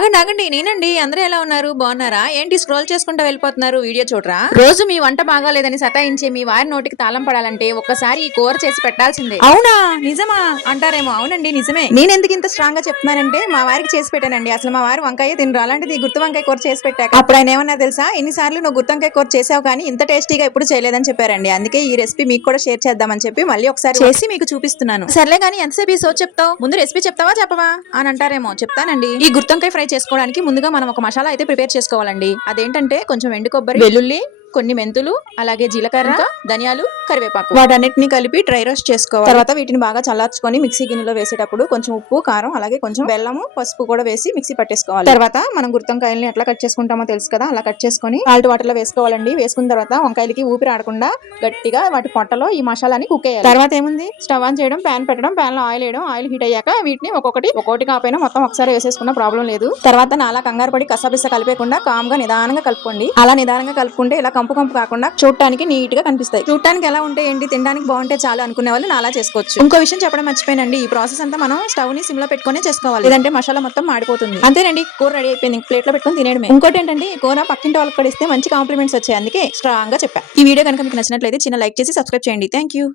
ఆగండి ఆగండి నేనండి. అందరూ ఎలా ఉన్నారు? బాగున్నారా? ఏంటి స్క్రోల్ చేసుకుంటూ వెళ్ళిపోతున్నారు? వీడియో చూడరా? రోజు మీ వంట బాగాలేదని సతాయించే మీ వారి నోటికి తాళం పడాలంటే ఒక్కసారి ఈ కూర చేసి పెట్టాల్సిందే. అవునా? నిజమా అంటారేమో. అవునండి నిజమే. నేనెందుకు ఇంత స్ట్రాంగ్ గా చెప్తున్నానంటే మా వారికి చేసి పెట్టానండి. అసలు మా వారు వంకాయ తినరు. అలాంటిది గుత్తి వంకాయ కూర చేసి పెట్టాక అప్పుడు ఆయన ఏమన్నా తెలుసా? ఎన్నిసార్లు నువ్వు గుత్తి వంకాయ కూర చేసావు కానీ ఇంత టేస్టీగా ఎప్పుడు చేయలేదని చెప్పారండి. అందుకే ఈ రెసిపీ మీకు కూడా షేర్ చేద్దామని చెప్పి మళ్ళీ ఒకసారి చేసి మీకు చూపిస్తున్నాను. సర్లే గానీ ఎంతసేపు ఈ సోచ్ చెప్తావు? ముందు రెసిపీ చెప్తావా చెప్పవా అని అంటారేమో. చెప్తానండి. ఈ గుత్తంకాయ ఫ్రై చేసుకోవడానికి ముందుగా మనం ఒక మసాలా అయితే ప్రిపేర్ చేసుకోవాలండి. అదేంటంటే కొంచెం ఎండు కొబ్బరి, వెల్లుల్లి, కొన్ని మెంతులు, అలాగే జీలకర్ర, ధనియాలు, కరివేపాకు వాటన్నిటిని కలిపి డ్రై రోస్ట్ చేసుకోవాలి. తర్వాత వీటిని బాగా చల్లార్చుకొని మిక్సీ గిన్నెలో వేసేటప్పుడు కొంచెం ఉప్పు, కారం, అలాగే కొంచెం బెల్లము, పసుపు కూడా వేసి మిక్సీ పట్టేసుకోవాలి. తర్వాత మనం గుత్తంకాయల్ని ఎట్లా కట్ చేసుకుంటామో తెలుసు కదా, అలా కట్ చేసుకొని సాల్ట్ వాటర్ లో వేసుకోవాలండి. వేసుకున్న తర్వాత వంకాయలకి ఊపిరి ఆడకుండా గట్టిగా వాటి పొట్టలో ఈ మసాలాని కుక్ చేయాలి. తర్వాత ఏముంది, స్టవ్ ఆన్ చేయడం, ప్యాన్ పెట్టడం, ప్యాన్ లో ఆయిల్ వేయడం, ఆయిల్ హీట్ అయ్యాక వీటిని ఒక్కొక్కటి కాకపోయినా మొత్తం ఒకసారి వేసేసుకున్న ప్రాబ్లం లేదు. తర్వాత నాలా కంగారు పడి కసాపిస కలిపేయకుండా కామ్ గా నిదానంగా కలుపుకోండి. అలా నిదానంగా కలుపుకుంటే ఇలా కంపు కాకుండా చూడటానికి నీట్ గా కనిపిస్తాయి. చూడటానికి ఎలా ఉంటే ఏంటి, తినడానికి బాగుంటే చాలు అనుకునే వాళ్ళు నాలా చేసుకోవచ్చు. ఇంకో విషయం చెప్పడం మర్చిపోయానండి. ఈ ప్రాసెస్ అంతా మనం స్టవ్ ని సిమ్ లో పెట్టుకుని చేసుకోవాలి, లేదంటే మసాలా మొత్తం మాడిపోతుంది. అంతేనండి, కూర రెడీ అయిపోయింది. ప్లేట్ లో పెట్టుకుని తినేయడమే. ఇంకోటి ఏంటంటే ఈ కూర పక్కింటి వాళ్ళకి కూడా ఇస్తే మంచి కాంప్లిమెంట్స్ వచ్చాయి. అందుకే స్ట్రాంగ్ గా చెప్పా. ఈ వీడియో కనుక మీకు నచ్చినట్లయితే చిన్న లైక్ చేసి సబ్స్క్రైబ్ చేయండి. Thank you.